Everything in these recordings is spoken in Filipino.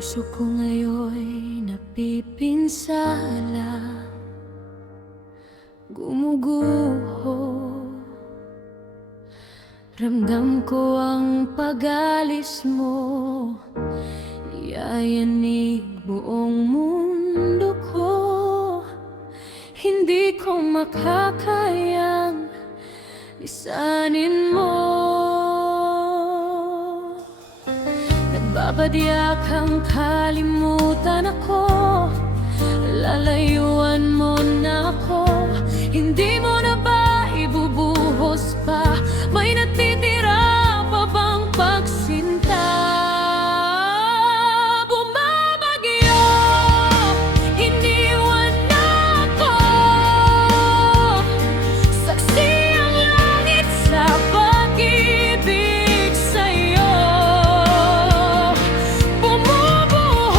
Puso ko ngayon'y napipinsala, gumuguho. Ramdam ko ang pag-alis mo, yayanig buong mundo ko. Hindi ko makakayang lisanin mo. Nagbabadyak ang kalimutan ako, lalayuan mo na ako. Hindi mo na ba ibubuhos pa? May natitira pa bang pagsinta? Bumabagyo, iniwan na ako. Saksi ang langit sa pag-ibig sa'yo. Bumubuhos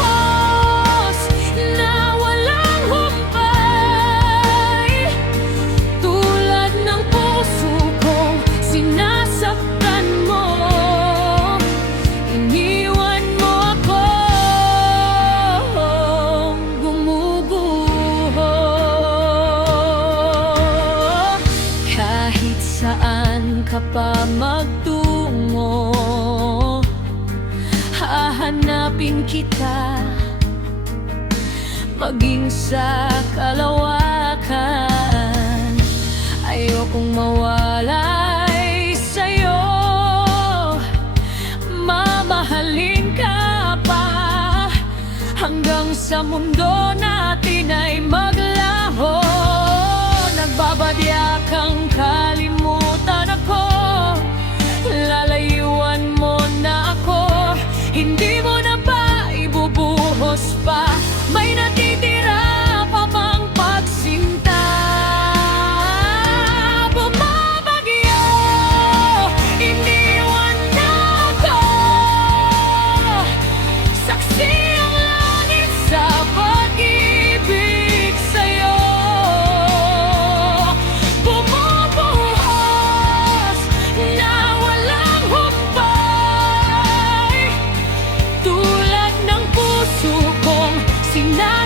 na walang humpay, tulad ng puso kong sinasaktan mo. Iniwan mo akong gumuguho. Kahit saan ka pa magtungo, hahanapin kita, maging sa kalawakan. Ayokong mawalay sa'yo, mamahalin ka pa, hanggang sa mundo natin ay maglaho. Nagbabadyak ang kalimutan ako, lalayuan mo na ako. Hindi mo na ba ibubuhos pa? May natitira pa bang pagsinta? Bumabagyo, iniwan na ako. Saksi ang langit sa pag-ibig sa'yo. Bumubuhos na walang humpay, tulad ng puso kong sinasaktan.